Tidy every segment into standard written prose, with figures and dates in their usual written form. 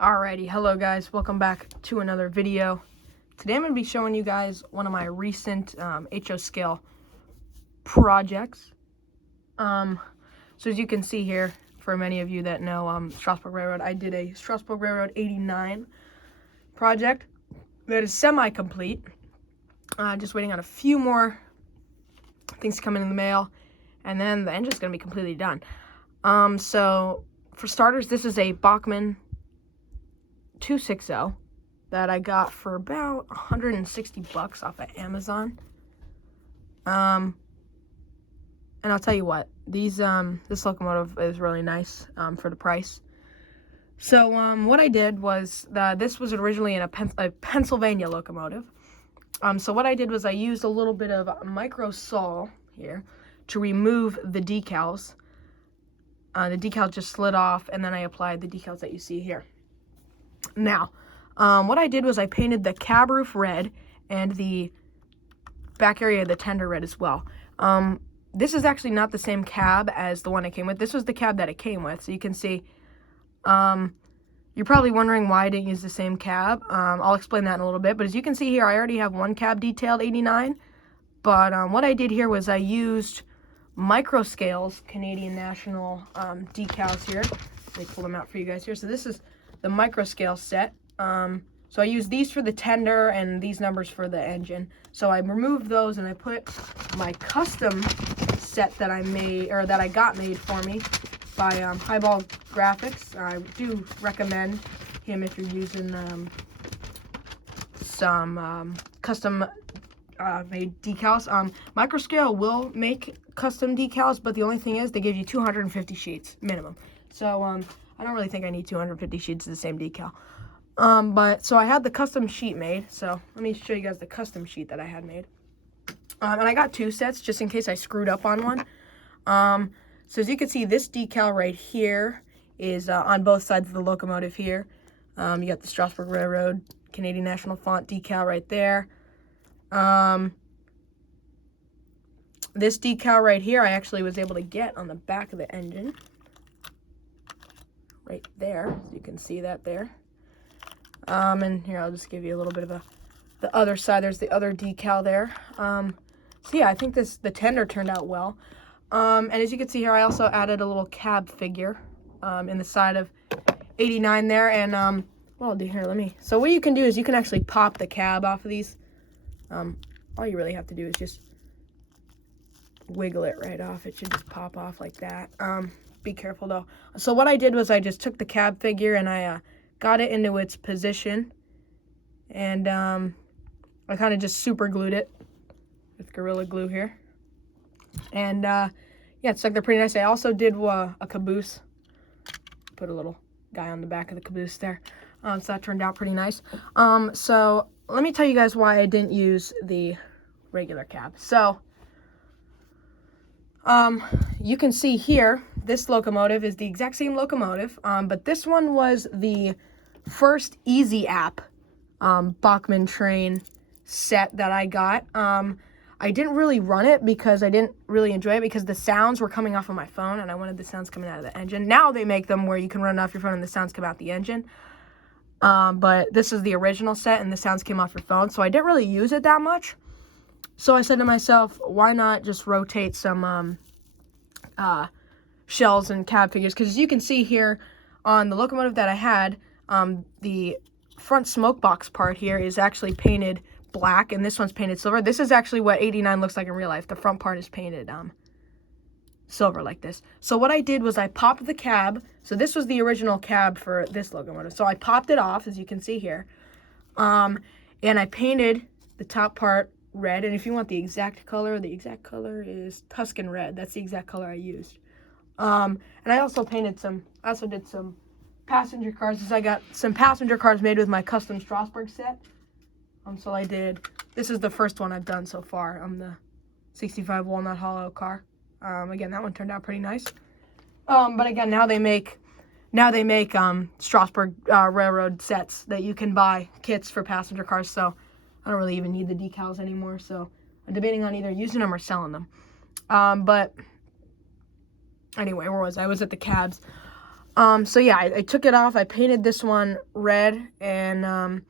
Alrighty, hello guys, welcome back to another video. Today I'm going to be showing you guys one of my recent HO scale projects. So as you can see here, for many of you that know Strasburg Railroad, I did a Strasburg Railroad 89 project that is semi-complete. Just waiting on a few more things to come in the mail, and then the engine's going to be completely done. So for starters, this is a Bachmann 260 that I got for about 160 bucks off of Amazon. And I'll tell you what, this locomotive is really nice for the price. So what I did was this was originally in a Pennsylvania locomotive. So what I did was I used a little bit of micro sol here to remove the decals. The decals just slid off, and then I applied the decals that you see here. Now, what I did was I painted the cab roof red and the back area of the tender red as well. This is actually not the same cab as the one it came with. This was the cab that it came with. So you can see, you're probably wondering why I didn't use the same cab. I'll explain that in a little bit. But as you can see here, I already have one cab detailed 89. But what I did here was I used micro scales Canadian National decals here. Let me pull them out for you guys here. So this is the micro scale set. So I use these for the tender and these numbers for the engine. So I removed those and I put my custom set that I made, or that I got made for me by Highball Graphics. I do recommend him if you're using some custom made decals. Microscale will make custom decals, but the only thing is they give you 250 sheets minimum. So I don't really think I need 250 sheets of the same decal. But so I had the custom sheet made. So let me show you guys the custom sheet that I had made. And I got two sets just in case I screwed up on one. So as you can see, this decal right here is on both sides of the locomotive here. You got the Strasburg Railroad Canadian National font decal right there. This decal right here I actually was able to get on the back of the engine. Right there, so you can see that there. And here, I'll just give you a little bit of the other side. There's the other decal there. So yeah, I think the tender turned out well. And as you can see here, I also added a little cab figure in the side of 89 there. And what I'll do here, so what you can do is you can actually pop the cab off of these. All you really have to do is just wiggle it right off. It should just pop off like that. Be careful though. So what I did was I just took the cab figure and I got it into its position, and I kind of just super glued it with Gorilla Glue here. And yeah, it's like they're pretty nice. I also did a caboose. Put a little guy on the back of the caboose there. So that turned out pretty nice. So let me tell you guys why I didn't use the regular cab. So you can see here, this locomotive is the exact same locomotive, but this one was the first Easy App Bachmann train set that I got. I didn't really run it because I didn't really enjoy it because the sounds were coming off of my phone and I wanted the sounds coming out of the engine. Now they make them where you can run it off your phone and the sounds come out the engine. But this is the original set and the sounds came off your phone, so I didn't really use it that much. So I said to myself, why not just rotate some shells and cab figures? Because as you can see here on the locomotive that I had, the front smoke box part here is actually painted black, and this one's painted silver. This is actually what 89 looks like in real life. The front part is painted silver like this. So what I did was I popped the cab. So this was the original cab for this locomotive. So I popped it off, as you can see here, and I painted the top part red. And if you want the exact color is Tuscan red. That's the exact color I used. And I also did some passenger cars, because I got some passenger cars made with my custom Strasburg set. So this is the first one I've done so far. The 65 Walnut Hollow car. Again, that one turned out pretty nice. But again, now they make Strasburg Railroad sets that you can buy, kits for passenger cars. So I don't really even need the decals anymore. So I'm debating on either using them or selling them. But anyway, where was I? I was at the cabs. So yeah, I took it off. I painted this one red, and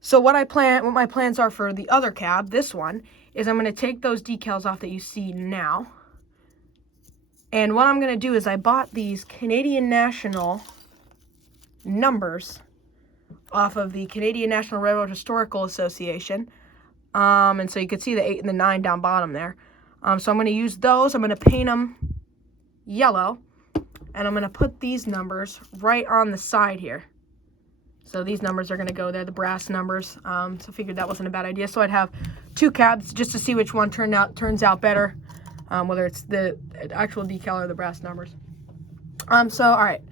so what my plans are for the other cab, this one, is I'm going to take those decals off that you see now. And what I'm going to do is I bought these Canadian National numbers off of the Canadian National Railroad Historical Association. And so you can see the 8 and the 9 down bottom there. So I'm going to use those. I'm going to paint them yellow. And I'm going to put these numbers right on the side here. So these numbers are going to go there, the brass numbers. So I figured that wasn't a bad idea. So I'd have 2 cabs just to see which one turns out better. Whether it's the actual decal or the brass numbers. So, all right.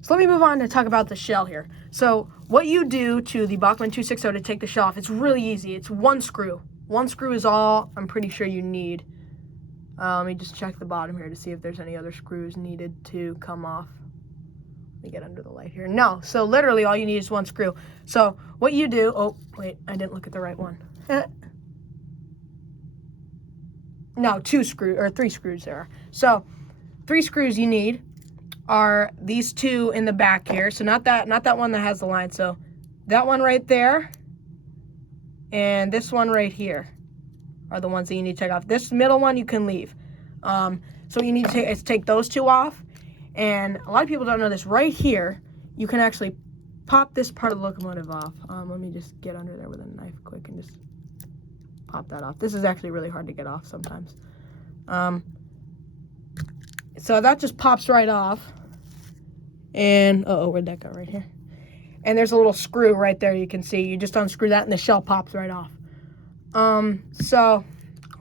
So let me move on to talk about the shell here. So what you do to the Bachmann 260 to take the shell off, it's really easy. It's 1 screw. 1 screw is all I'm pretty sure you need. Let me just check the bottom here to see if there's any other screws needed to come off. Let me get under the light here. No, so literally all you need is 1 screw. So what you do, oh, wait, I didn't look at the right one. No, 2 screws, or 3 screws there. So 3 screws you need are these 2 in the back here. So not that one that has the line. So that one right there and this one right here are the ones that you need to take off. This middle one you can leave. So what you need to take those 2 off. And a lot of people don't know this. Right here, you can actually pop this part of the locomotive off. Let me just get under there with a knife quick and just pop that off. This is actually really hard to get off sometimes. So that just pops right off. And, where'd that go? Right here. And there's a little screw right there you can see. You just unscrew that and the shell pops right off. So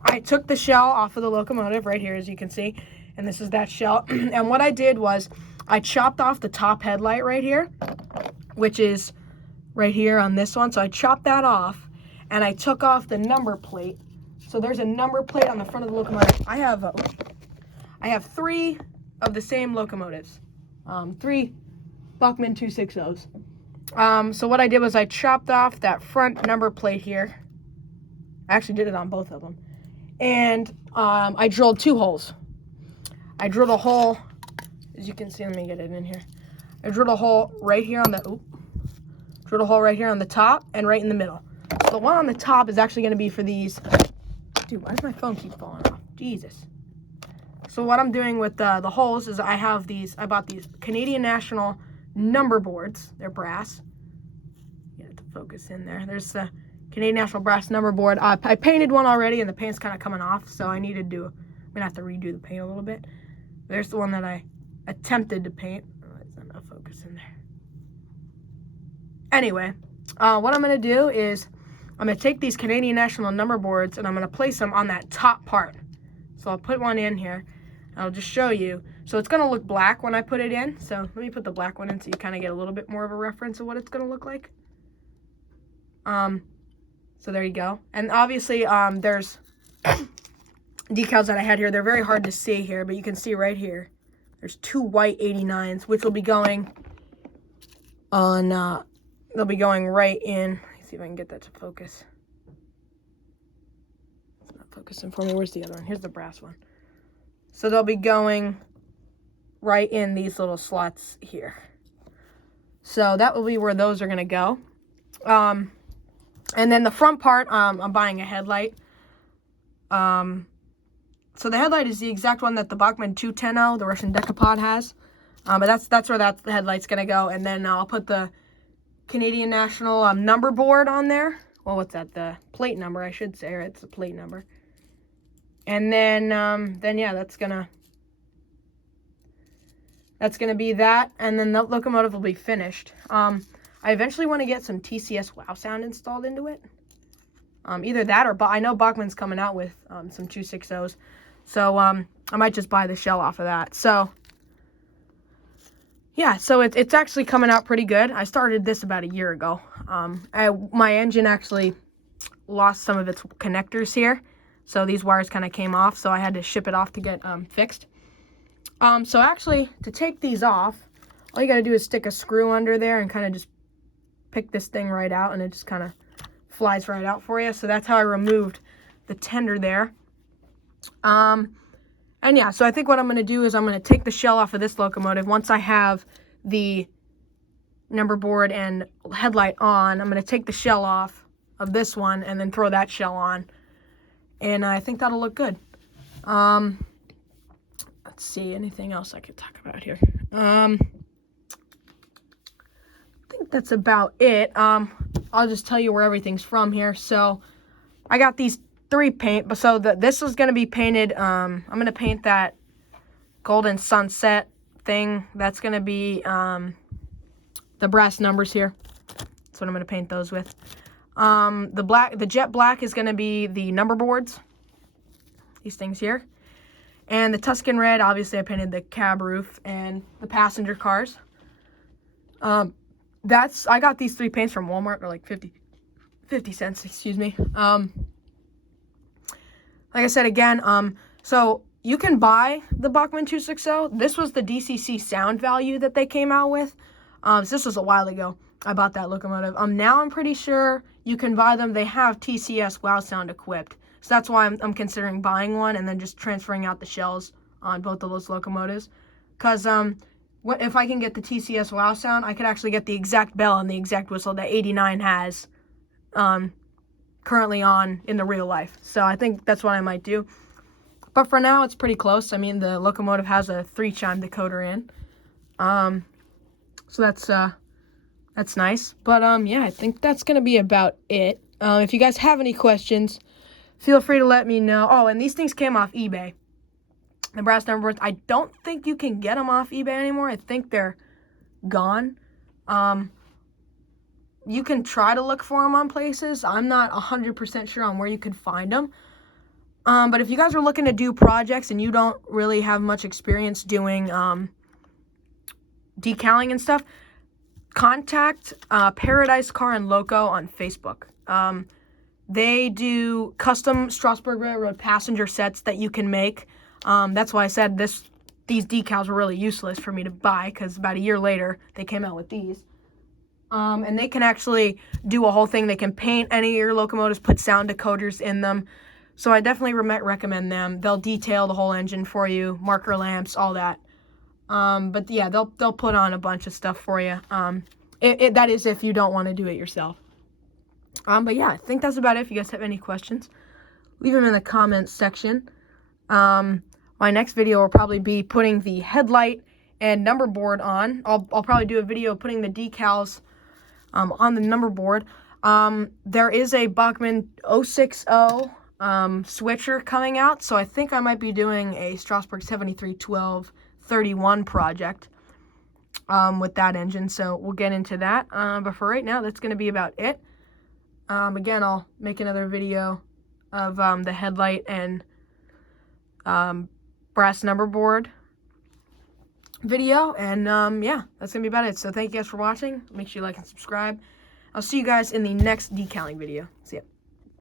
I took the shell off of the locomotive right here, as you can see. And this is that shell. And what I did was I chopped off the top headlight right here, which is right here on this one. So I chopped that off and I took off the number plate. So there's a number plate on the front of the locomotive. I have 3 of the same locomotives. 3 Bachmann 260s. So what I did was I chopped off that front number plate here. I actually did it on both of them. And I drilled 2 holes. I drilled a hole, as you can see, let me get it in here. I drilled a hole right here on the, drilled a hole right here on the top and right in the middle. So the one on the top is actually going to be for these. Dude, why does my phone keep falling off? Jesus. So what I'm doing with the holes is I bought these Canadian National number boards. They're brass. Get it to focus in there. There's the Canadian National brass number board. I painted one already and the paint's kind of coming off, so I'm going to have to redo the paint a little bit. There's the one that I attempted to paint. Oh, there's not enough focus in there. Anyway, what I'm going to do is I'm going to take these Canadian National number boards and I'm going to place them on that top part. So I'll put one in here. I'll just show you. So it's going to look black when I put it in. So let me put the black one in so you kind of get a little bit more of a reference of what it's going to look like. So there you go. And obviously there's decals that I had here. They're very hard to see here, but you can see right here. There's 2 white 89s, which will be going on, they'll be going right in. Let's see if I can get that to focus. It's not focusing for me. Where's the other one? Here's the brass one. So they'll be going right in these little slots here. So that will be where those are going to go. And then the front part, I'm buying a headlight. So the headlight is the exact one that the Bachmann 210, the Russian decapod, has. But that's where the headlight's going to go. And then I'll put the Canadian National number board on there. Well, what's that? The plate number, I should say. Right? It's the plate number. And then yeah, that's gonna be that. And then the locomotive will be finished. I eventually want to get some TCS Wow Sound installed into it. Either that or I know Bachmann's coming out with some 260s. So I might just buy the shell off of that. So yeah, so it's actually coming out pretty good. I started this about a year ago. My engine actually lost some of its connectors here. So these wires kind of came off, so I had to ship it off to get fixed. So actually, to take these off, all you got to do is stick a screw under there and kind of just pick this thing right out, and it just kind of flies right out for you. So that's how I removed the tender there. And And yeah, so I think what I'm going to do is I'm going to take the shell off of this locomotive. Once I have the number board and headlight on, I'm going to take the shell off of this one and then throw that shell on. And I think that'll look good. Let's see, anything else I could talk about here? I think that's about it. I'll just tell you where everything's from here. So I got these 3 paint, so this is going to be painted. I'm going to paint that golden sunset thing. That's going to be the brass numbers here. That's what I'm going to paint those with. The jet black is going to be the number boards. These things here. And the Tuscan red, obviously I painted the cab roof and the passenger cars. I got these 3 paints from Walmart. They're like 50 cents, excuse me. Like I said again, so you can buy the Bachmann 260. This was the DCC sound value that they came out with. So this was a while ago. I bought that locomotive. Now I'm pretty sure you can buy them. They have TCS Wow Sound equipped. So that's why I'm considering buying one and then just transferring out the shells on both of those locomotives. Because if I can get the TCS Wow Sound, I could actually get the exact bell and the exact whistle that 89 has currently on in the real life. So I think that's what I might do. But for now, it's pretty close. I mean, the locomotive has a 3-chime decoder in. So that's nice. But yeah, I think that's going to be about it. If you guys have any questions, feel free to let me know. Oh, and these things came off eBay. The brass number boards, I don't think you can get them off eBay anymore. I think they're gone. You can try to look for them on places. I'm not 100% sure on where you can find them. But if you guys are looking to do projects and you don't really have much experience doing decaling and stuff, contact Paradise Car and Loco on Facebook. They do custom Strasburg Railroad passenger sets that you can make. That's why I said these decals were really useless for me to buy, because about a year later they came out with these. And they can actually do a whole thing. They can paint any of your locomotives, put sound decoders in them. So I definitely recommend them. They'll detail the whole engine for you, marker lamps, all that. But yeah, they'll put on a bunch of stuff for you. That is if you don't want to do it yourself. But yeah, I think that's about it. If you guys have any questions, leave them in the comments section. My next video will probably be putting the headlight and number board on. I'll probably do a video putting the decals on the number board. There is a Bachmann 060 switcher coming out, so I think I might be doing a Strasburg 7312-31 project with that engine, so we'll get into that. But for right now, that's going to be about it. Again, I'll make another video of the headlight and brass number board video, and yeah, that's gonna be about it. So thank you guys for watching. Make sure you like and subscribe. I'll see you guys in the next decaling video. See ya.